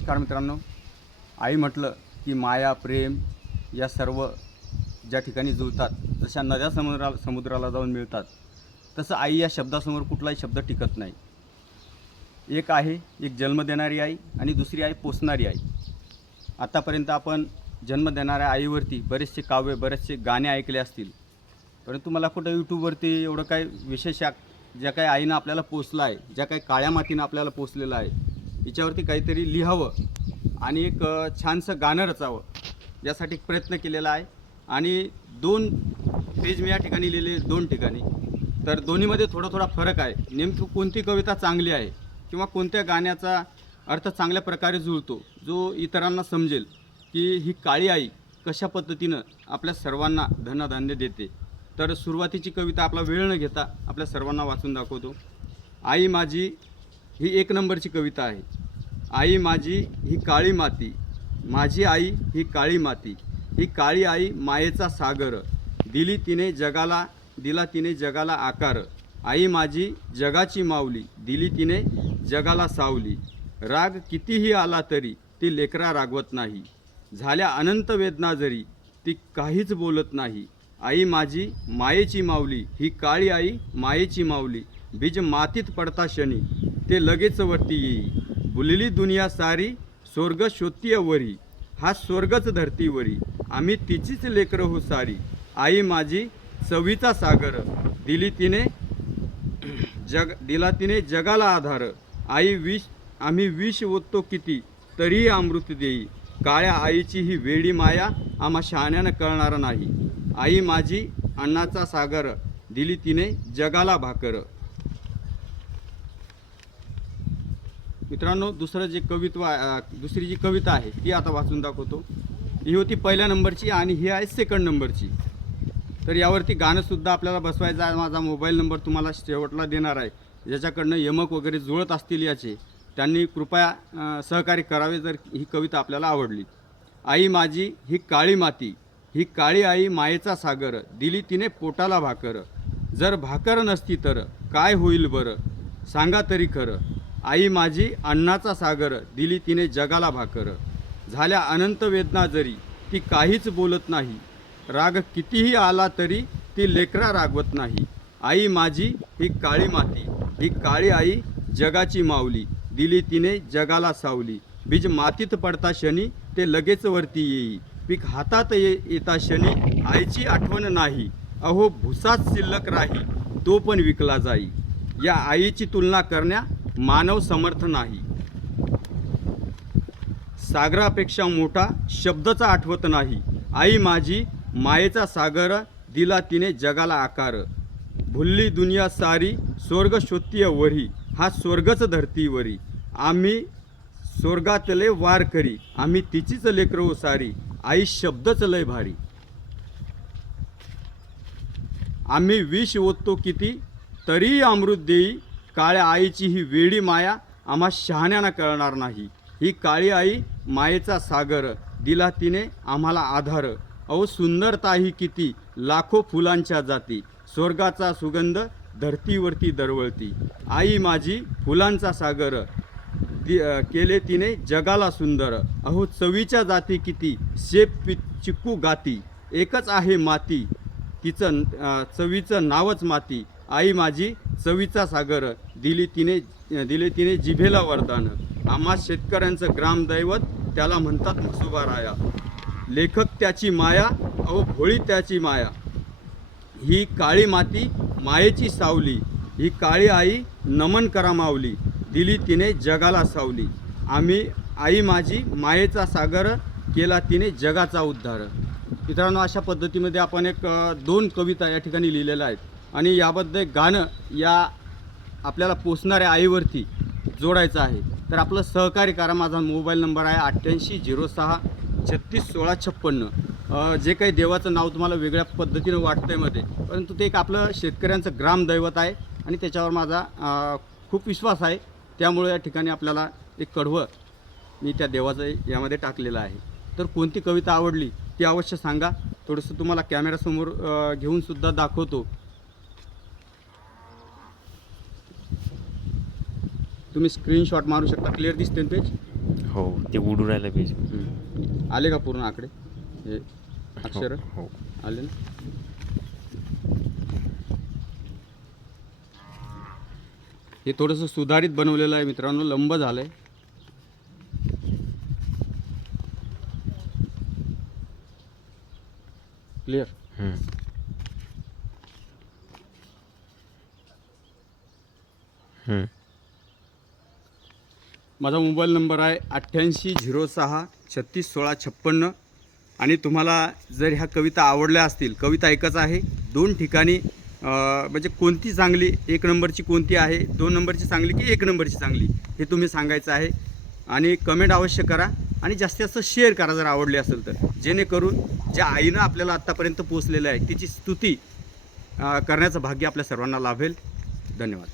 नमस्कार मित्रांनो. आई म्हटलं की माया प्रेम या सर्व ज्या ठिकाणी जुळतात जशा नद्या समुद्रा समुद्राला जाऊन मिळतात तसं आई या शब्दासमोर कुठलाही शब्द टिकत नाही. एक आहे एक जन्म देणारी आई आणि दुसरी आहे पोसणारी आई. आतापर्यंत आपण जन्म देणाऱ्या आईवरती बरेचसे काव्य बरेचसे गाणे ऐकले असतील. परंतु मला कुठं यूट्यूबवरती एवढं काही विशेष ज्या काही आईनं आपल्याला पोचलं आहे ज्या काही काळ्या मातीनं आपल्याला पोचलेलं आहे हिच्यावरती काहीतरी लिहावं आणि एक छानसं गाणं रचावं यासाठी प्रयत्न केलेला आहे. आणि दोन पेज मी या ठिकाणी लिहिले दोन ठिकाणी. तर दोन्हीमध्ये थोडा थोडा फरक आहे. नेमकी कोणती कविता चांगली आहे किंवा कोणत्या गाण्याचा अर्थ चांगल्या प्रकारे जुळतो जो इतरांना समजेल की ही काळी आई कशा पद्धतीनं आपल्या सर्वांना धनधान्य देते. तर सुरुवातीची कविता आपला वेळ न घेता आपल्या सर्वांना वाचून दाखवतो. आई माझी ही एक नंबरची कविता आहे. आई माझी ही काळी माती. माझी आई ही काळी माती. ही काळी आई मायेचा सागर. दिली तिने जगाला दिला तिने जगाला आकार. आई माझी जगाची माऊली. दिली तिने जगाला सावली. राग कितीही आला तरी ती लेकरा रागवत नाही. झाल्या अनंत वेदना जरी ती काहीच बोलत नाही. आई माझी मायेची माऊली. ही काळी आई मायेची माऊली. बीज मातीत पडता शनी ते लगेच वरती येई. बुलली दुनिया सारी स्वर्ग शोधतीय वरी. हा स्वर्गच धरतीवरी आम्ही तिचीच लेकरं हो सारी. आई माझी चवीचा सागर. दिली तिने जग दिला तिने जगाला आधार. आई विष आम्ही विष ओततो किती तरीही अमृत देई. काळ्या आईची ही वेडी माया आम्हा शहाण्यानं कळणार नाही. आई माझी अन्नाचा सागर. दिली तिने जगाला भाकर. मित्रांनो दुसरं जे कवित्व दुसरी जी कविता आहे ती आता वाचून दाखवतो. ही होती पहिल्या नंबरची आणि ही आहे सेकंड नंबरची. तर यावरती गाणंसुद्धा आपल्याला बसवायचं आहे. माझा मोबाईल नंबर तुम्हाला शेवटला देणार आहे. ज्याच्याकडनं यमक वगैरे जुळत असतील याचे त्यांनी कृपया सहकार्य करावे जर ही कविता आपल्याला आवडली. आई माझी ही काळी माती ही काळी आई मायेचा सागर दिली तिने पोटाला भाकर. जर भाकर नसती तर काय होईल बरं? सांगा तरी खरं. आई माझी अन्नाचा सागर दिली तिने जगाला भाकर. झाल्या अनंत वेदना जरी ती काहीच बोलत नाही. राग कितीही आला तरी ती लेकरा रागवत नाही. आई माझी ही काळी माती. ही काळी आई जगाची माऊली. दिली तिने जगाला सावली. बीज मातीत पडता शनी ते लगेच वरती येई. पीक हातात ये येता शनी आईची आठवण नाही. अहो भुसाच शिल्लक राही तो पण विकला जाई. या आईची तुलना करण्या मानव समर्थ नाही. सागरापेक्षा मोठा शब्दचा आठवत नाही. आई माझी मायेचा सागर दिला तिने जगाला आकार. भुल्ली दुनिया सारी स्वर्ग शोत्तीय वरी. हा स्वर्गच धरतीवरी आम्ही स्वर्गातले वार करी. आम्ही तिचीच लेकरो सारी आई शब्दच लय भारी. आम्ही विष ओततो किती तरीही अमृत देई काळ्या आईची ही वेडी माया आम्हा शहाण्यानं कळणार नाही. ही काळी आई मायेचा सागर दिला तिने आम्हाला आधार. अहो सुंदरता ही किती लाखो फुलांच्या जाती. स्वर्गाचा सुगंध धरतीवरती दरवळती. आई माझी फुलांचा सागर दि केले तिने जगाला सुंदर. अहो चवीच्या जाती किती शेप पि चिक्कू गाती. एकच आहे माती तिचं चवीचं नावच माती. आई माझी चवीचा सागर दिली तिने दिले तिने जिभेला वरदान. आम्हा शेतकऱ्यांचं ग्रामदैवत त्याला म्हणतात मसुबाराया लेखक त्याची माया अहो भोळी त्याची माया. ही काळी माती मायेची सावली. ही काळी आई नमन करा मावली दिली तिने जगाला सावली. आम्ही आई माझी मायेचा सागर केला तिने जगाचा उद्धार. मित्रांनो अशा पद्धतीमध्ये आपण एक दोन कविता या ठिकाणी लिहिलेल्या आहेत. आणि याबद्दल गाणं या आपल्याला पोचणाऱ्या आईवरती जोडायचं आहे. तर आपलं सहकार्य करा माझा मोबाईल नंबर आहे अठ्ठ्याऐंशी झिरो सहा छत्तीस सोळा छप्पन्न. जे काही देवाचं नाव तुम्हाला वेगळ्या पद्धतीनं वाटतं आहे मध्ये परंतु ते एक आपलं शेतकऱ्यांचं ग्रामदैवत आहे आणि त्याच्यावर माझा खूप विश्वास आहे. त्यामुळे या ठिकाणी आपल्याला एक कडवं मी त्या देवाचं यामध्ये टाकलेलं आहे. तर कोणती कविता आवडली ती अवश्य सांगा. थोडंसं तुम्हाला कॅमेरासमोर घेऊनसुद्धा दाखवतो. तुम्ही स्क्रीनशॉट मारू शकता. क्लिअर दिसते ना पेज हो ते उडू राहिलं पेज. आले का पूर्ण आकडे? हे अक्षर? हो आले ना? हे थोडंसं सुधारित बनवलेलं आहे मित्रांनो. लंब झालंय. क्लिअर हम्म. माझा मोबाईल नंबर आहे अठ्ठ्याऐंशी झिरो सहा छत्तीस सोळा छप्पन्न. आणि तुम्हाला जर ह्या कविता आवडल्या असतील कविता एकच आहे. दोन ठिकाणी म्हणजे कोणती चांगली एक नंबरची कोणती आहे दोन नंबरची चांगली की एक नंबरची चांगली हे तुम्ही सांगायचं आहे. आणि कमेंट अवश्य करा. आणि जास्तीत जास्त शेअर करा जर आवडली असेल तर. जेणेकरून ज्या आईनं आपल्याला आत्तापर्यंत पोचलेलं आहे तिची स्तुती करण्याचं भाग्य आपल्या सर्वांना लाभेल. धन्यवाद.